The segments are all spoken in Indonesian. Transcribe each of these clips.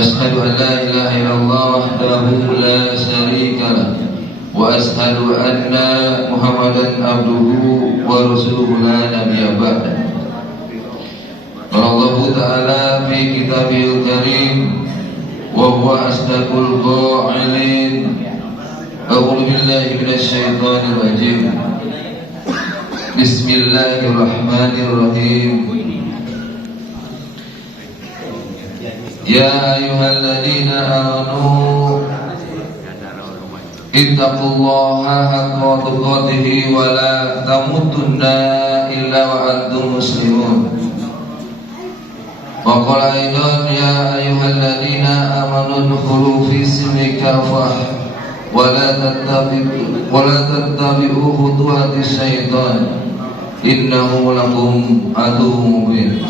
أشهد أن لا إله إلا الله وحده لا شريك له وأشهد أن محمدا عبده ورسوله لا نبي بعده. قال الله تعالى في كتابه الكريم وهو أصدق القائلين أعوذ بالله من الشيطان الرجيم بسم الله الرحمن الرحيم يا أيها الذين آمنوا اتقوا الله حق تقاته ولا تموتن إلا وأنتم مسلمون. وقال أيضا يا أيها الذين آمنوا ادخلوا في السلم كافة ولا تتبعوا خطوات الشيطان إنه لكم عدو مبين.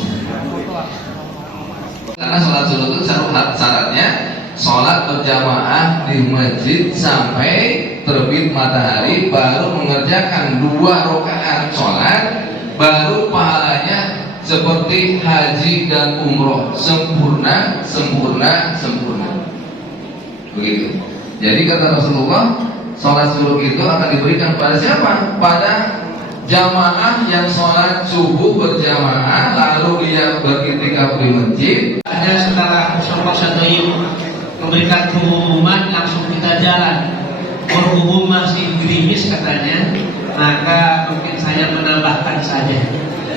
Karena sholat zuhur itu syaratnya sholat berjamaah di masjid sampai terbit matahari, baru mengerjakan 2 rakaat sholat, baru pahalanya seperti haji dan umroh, sempurna. Begitu. Jadi kata Rasulullah, sholat zuhur itu akan diberikan pada siapa? Pada jamaah yang sholat subuh berjamaah lalu dia beriktikaf di masjid. Ada setelah Mustafa Sadoyim memberikan pengumuman, langsung kita jalan. Berhubung masih gerimis katanya, maka mungkin saya menambahkan saja.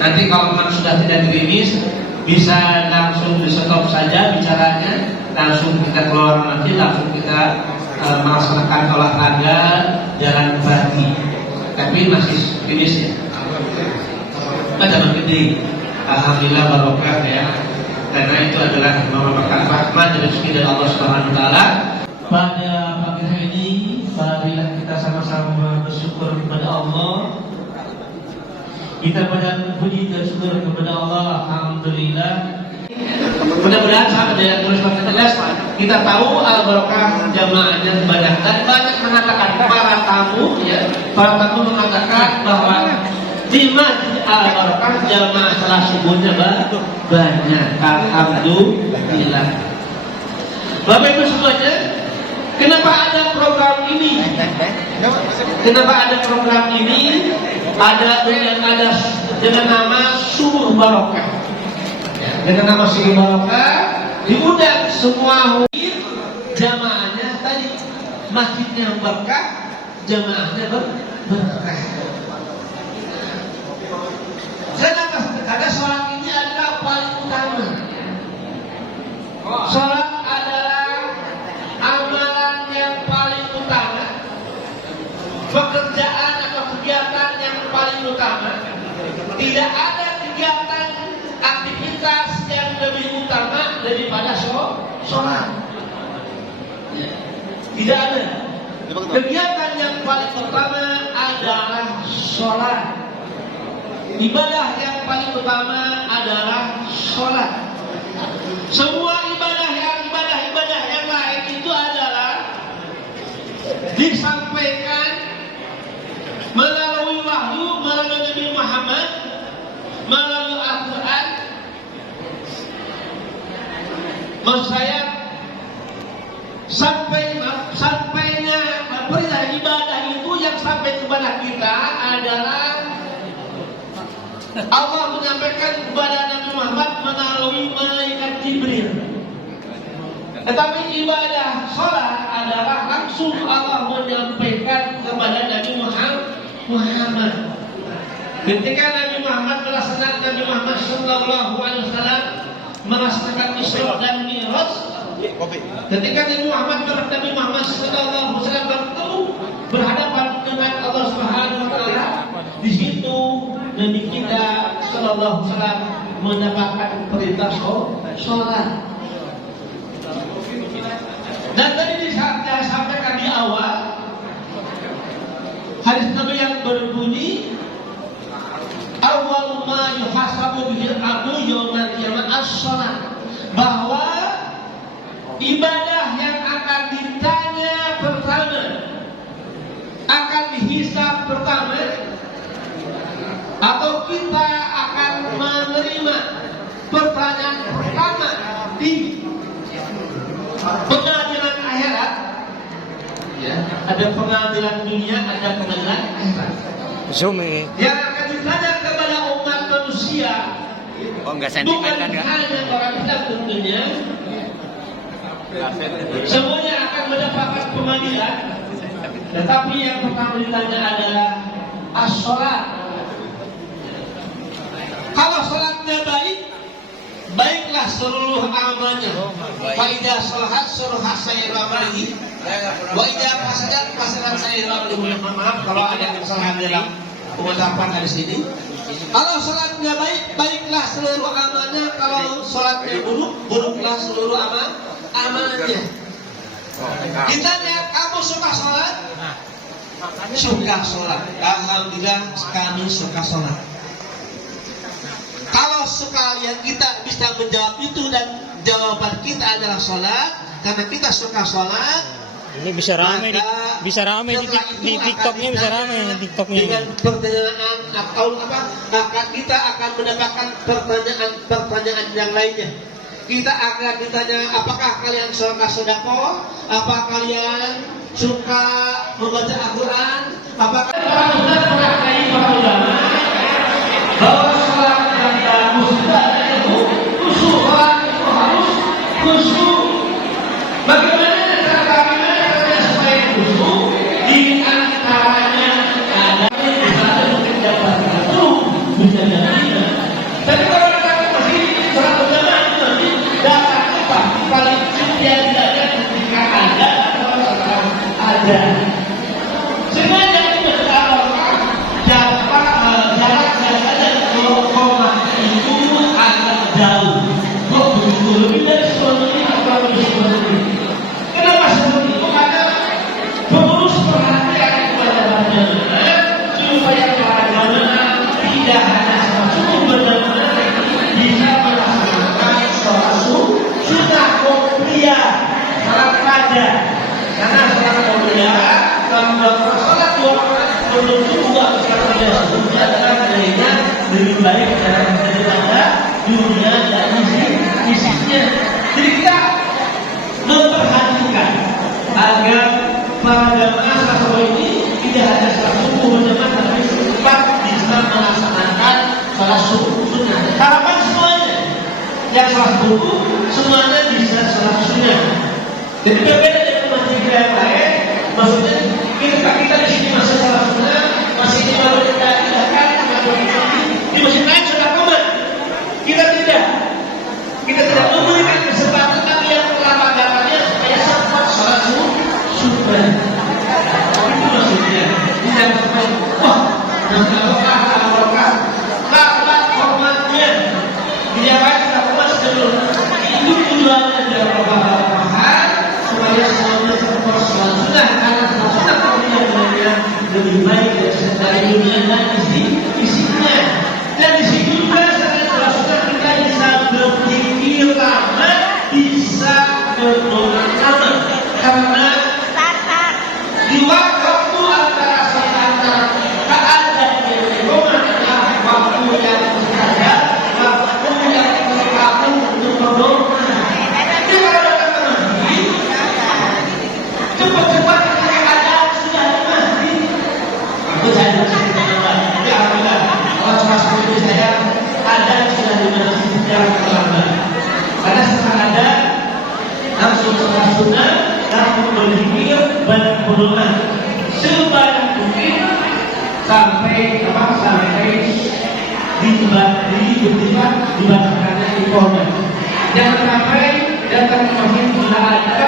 Nanti kalau memang sudah tidak gerimis, bisa langsung di stop saja bicaranya, langsung kita keluar masjid, langsung kita melaksanakan olahraga jalan pagi. Tapi masih gerimis ya. Ada begini, alhamdulillah barokah ya. Karena itu adalah merupakan rahmat dan rezeki dari Allah Subhanahu wa taala. Pada pagi hari ini, marilah kita sama-sama bersyukur kepada Allah. Kita pada puji dan syukur kepada Allah, alhamdulillah. Mudah-mudahan sahabat yang terus jelas, kita tahu al-barakah jamaahnya banyak dan banyak mengatakan para tamu mengatakan bahwa di masjid al-barakah jamaah salat subuhnya banyak, alhamdulillah. Bapak Ibu semuanya, kenapa ada program ini? Ada dengan nama Subuh Barokah. Dengan nama Subuh Barokah diundang semua jamaahnya tadi, masjidnya berkah, jamaahnya berkah. Karena sholat ini adalah paling utama. Sholat adalah amalan yang paling utama, pekerjaan atau kegiatan yang paling utama. Tidak ada kegiatan aktivitas yang lebih utama daripada sholat. Tidak ada. Kegiatan yang paling utama adalah sholat. Ibadah yang paling utama adalah sholat. Semua ibadah yang lain itu adalah disampaikan melalui wahyu, melalui Nabi Muhammad, melalui Al-Quran. Maksud saya, sampainya perintah ibadah itu yang sampai kepada kita adalah Allah menyampaikan kepada Nabi Muhammad melalui malaikat Jibril. Tetapi ibadah sholat adalah langsung Allah menyampaikan kepada Nabi Muhammad. Ketika Nabi Muhammad Sallallahu Alaihi Wasallam melaksanakan Isra dan Mi'raj, ketika Nabi Muhammad Sallallahu Alaihi Wasallam bertemu berhadapan dengan Allah Subhanahu Wa Taala, di situ Nabi kita Sallallahu Alaihi Wasallam mendapatkan perintah sholat. Dan tadi disampaikan di awal hadis Nabi yang berbunyi, awwalu ma yuhasabu bihi al-'abdu yaumal qiyamah as-shalah, bahwa ibadah yang akan ditanya pertama, akan dihisab pertama, atau kita akan menerima pertanyaan pertama di Ada pengadilan dunia, ada pengadilan akhirat. Zumi. Yang akan ditanya kepada umat manusia bukan hanya orang Islam tentunya, semuanya akan mendapatkan pemanggilan. Tetapi yang pertama ditanya adalah as-sholat. Kalau sholatnya baik, baiklah seluruh amalnya. Fa idza sholahat sholahat sayyidul amalihi wa idza fasadat fasadat sayyidul amalihi. Maaf kalau ada kesalahan dalam pengucapan dari sini. Kalau sholatnya baik, baiklah seluruh amalnya. Kalau sholatnya buruk, buruklah seluruh amalnya. Kita lihat, kamu suka sholat? Suka sholat. Alhamdulillah kami suka sholat. Kalau sekalian kita bisa menjawab itu dan jawaban kita adalah sholat, karena kita suka sholat, ini bisa ramai di TikToknya, bisa ramai di TikToknya. Dengan pertanyaan atau apa, maka kita akan mendapatkan pertanyaan yang lainnya. Kita akan ditanya, apakah kalian suka sedekah? Apa kalian suka membaca Al-Quran? Apakah para ulama bahwa sholat yang bagus itu ada itu khusyuk, sholat itu harus khusyuk. Bagaimana caranya supaya khusyuk? Di antaranya ada misalnya mungkin dapat satu bisa jadi. Tapi kalau kita masih sholat berjamaah itu nanti datangnya pasti paling tidak tidaknya ketika ada atau setelah ada. Sebenarnya itu kalau jarak saja koma itu agak jauh. Kok begitu lebih dari 10 menit atau lebih 10 menit? Kenapa seperti itu? Karena pengurus perhatian kepada jamaah supaya para jamaah tidak hanya satu benar-benar bisa melaksanakan sholat sunnah qobliyah, sholat fajar. Karena sholat qobliyah kalau sholat dua belum juga sekarang tidak sebutnya adalah nilainya lebih baik daripada dunia dan isinya. Jadi kita memperhatikan agar para jamaah sahabat ini tidak hanya sholat subuh berjamaah, tapi sempat bisa melaksanakan sholat sunnah. Harapan semuanya yang sholat subuh semuanya bisa sholat sunnah. Jadi berbeda dengan masjid yang lain. Maksudnya kita di sini masih sholat sunnah, masih di baru kita tidakkan di masjid lain sudah komat. Kita tidak memberikan kesempatan tapi yang kelapa-lapanya supaya sempat sholat sunnah. Itu maksudnya. Tidak sampai wah, nanti apakah hormatnya dia kan sudah komat sebelum itu tujuannya adalah pemahaman supaya semuanya sempat sholat sunnah, karena sholat sunnah kemudian lebih baik dari dunia dan isinya. Dan di situ juga sholat sunnah kita bisa berpikir lama, bisa berdoa lama, karena di waktu antara keadaan yang berdoa adalah waktu yang mustajab, waktu yang terlalu untuk berdoa. Jadi kalau datang ke masjid, cepat-cepat keadaan sudah di masjid. Aku saya tapi alhamdulillah kalau cuma seperti saya ada sudah di masjid secara terlambat. Karena setelah ada langsung sholat sunnah, langsung berpikir banyak berdoa sebanyak mungkin sampai dibacakannya iqamah. Jangan sampai datang ke masjid sudah ada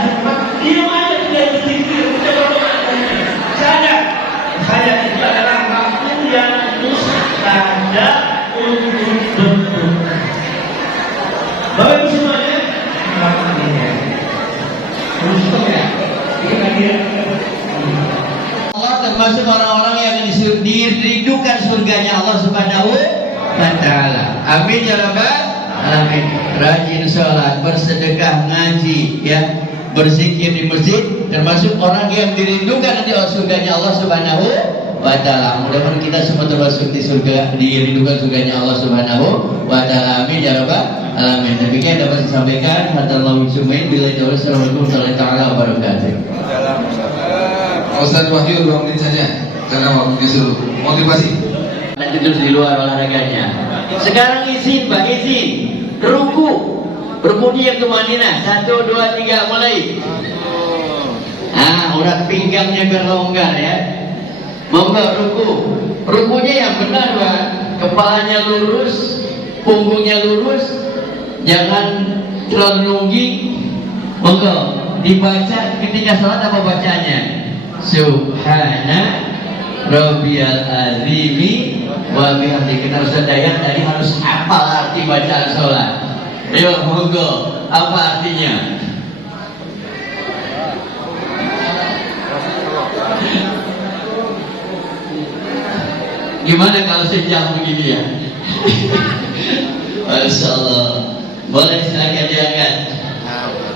tempat diam aja, tidak berpikir, tidak berdoa. Saya itu adalah waktu yang mustajab untuk berdoa. Bapak Ibu semuanya, Allah termasuk orang-orang yang dirindukan surganya Allah Subhanahu wa Ta'ala. Amin ya rabbal alamin. Rajin sholat, bersedekah, ngaji, ya, berzikir di masjid, termasuk orang yang dirindukan di surganya Allah Subhanahu wa Ta'ala. Mudah-mudahan kita semua termasuk di surga, dirindukan surganya Allah Subhanahu wa Ta'ala. Amin ya rabbal alamin. Demikian dapat disampaikan. Hatallahu sumain bila itu. Assalamualaikum warahmatullahi wabarakatuh. Ustaz Wahyu 2 menit saja karena waktunya suruh motivasi. Nanti terus di luar olahraganya. Sekarang izin Pak, izin ruku. Rukunya yang kemanina 1, 2, 3 mulai. Urat pinggangnya berlonggar ya. Monggo ruku. Rukunya yang benar Pak. Kepalanya lurus, punggungnya lurus, jangan terlalu nunggi. Monggo dibaca ketika salat apa bacanya? Subhana Rabbiyal azimi wa bihamdi. Kita harus sadar tadi harus hafal arti bacaan sholat. Ayo monggo, apa artinya? Gimana kalau sejam begini ya? Masya Allah. Boleh silakan diangkat.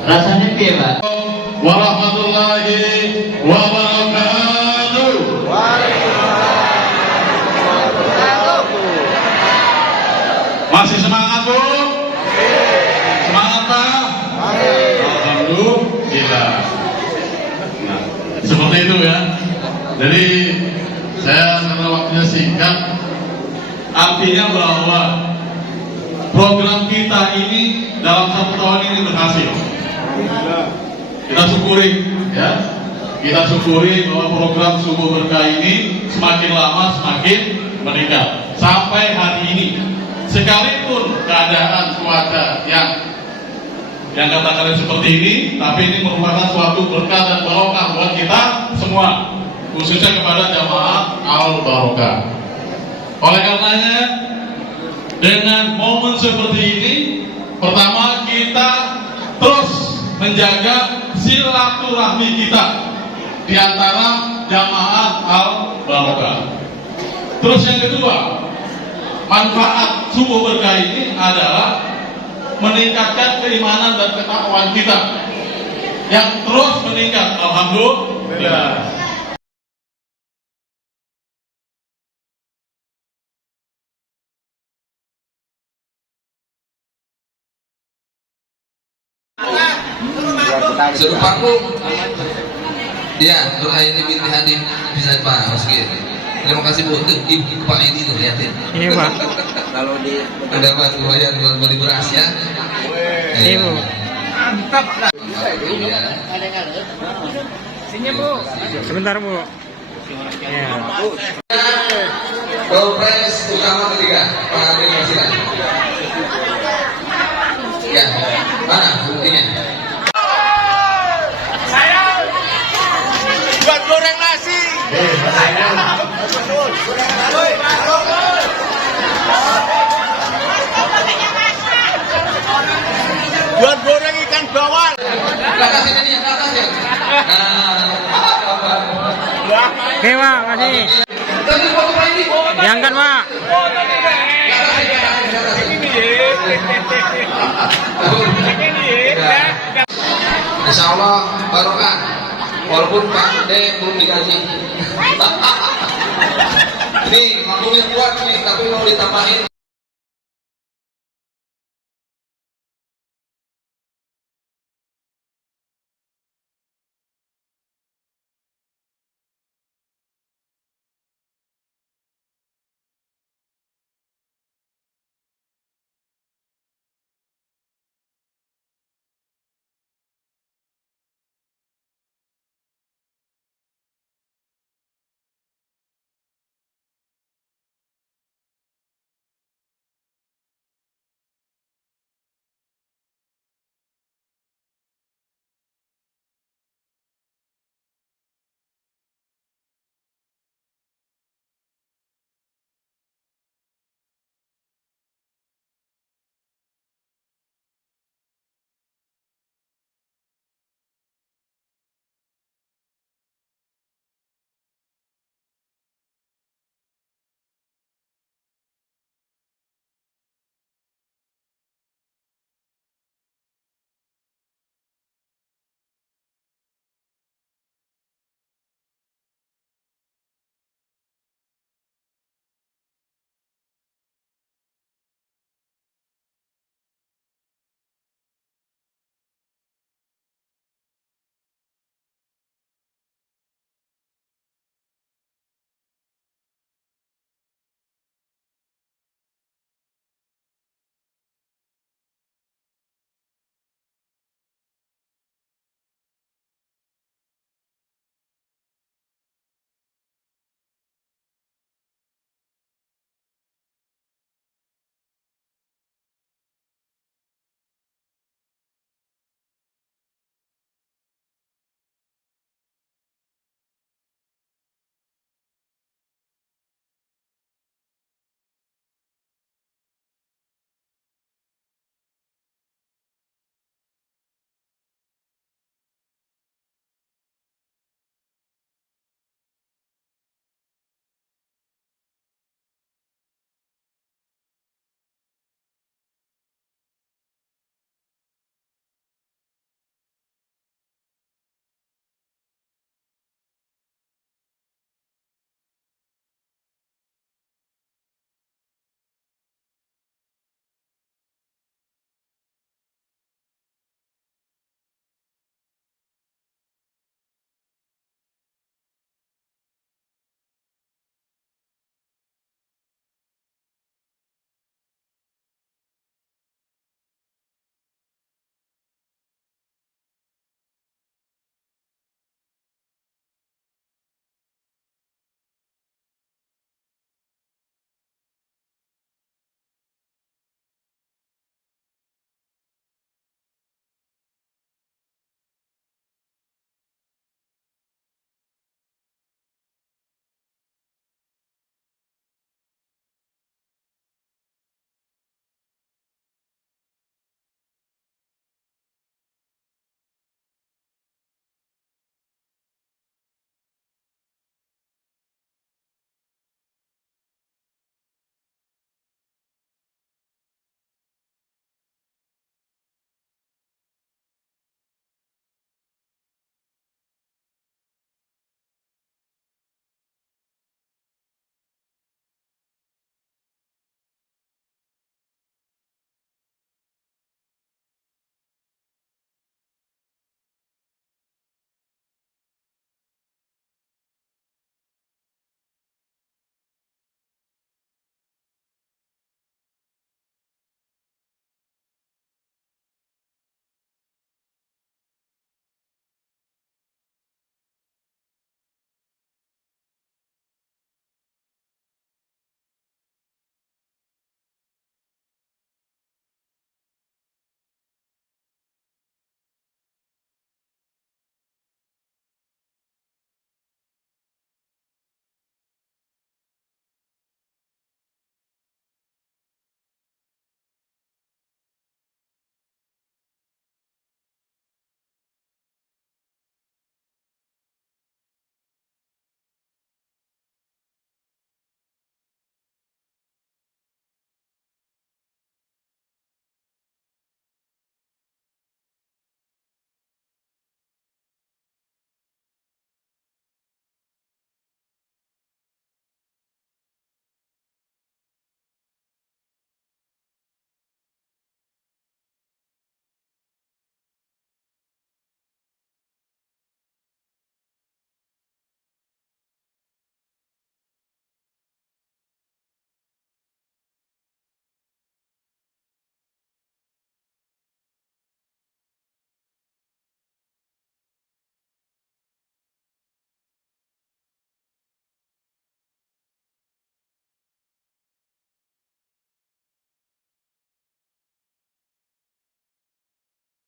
Rasanya piye Pak? Warahmatullahi wabarakatuh. Masih semangat Bu? Semangat Pak? Alhamdulillah. Nah, seperti itu ya. Jadi saya karena waktunya singkat, artinya bahwa program kita ini dalam 1 tahun ini berhasil. Kita syukuri ya. Kita syukuri bahwa program Subuh Berkah ini semakin lama semakin meningkat sampai hari ini. Sekalipun keadaan cuaca yang katakan seperti ini, tapi ini merupakan suatu berkah dan barokah buat kita semua, khususnya kepada jamaah Al-Barokah. Oleh karenanya, dengan momen seperti ini, pertama kita terus menjaga silaturahmi kita di antara jamaah Al-Barokah. Terus yang kedua, manfaat Subuh Berkah ini adalah meningkatkan keimanan dan ketakwaan kita yang terus meningkat. Alhamdulillah. Suruh panggung. Ya, Nur Aini binti Hanif bisa Pak Oskir. Terima kasih Bu. Tuh, Ibu Pak ini tuh lihatin. Iya Pak. Kalau di mendapat lumayan buat beli beras ya. Iya Bu. Mantap. Sini Bu. Sebentar Bu. Ya. Pilpres utama ketiga, Pak Adil Masila. Ya, mana buktinya? Buat goreng nasi. Buat goreng ikan bawal. Ke atas ini, ke atas ya. Oke Pak, kasih. Terus foto Pak ini. Diangkat Pak. Insya Allah barokah. Walaupun Pak D belum digaji. Ini maklumnya kuat nih, tapi mau ditambahin.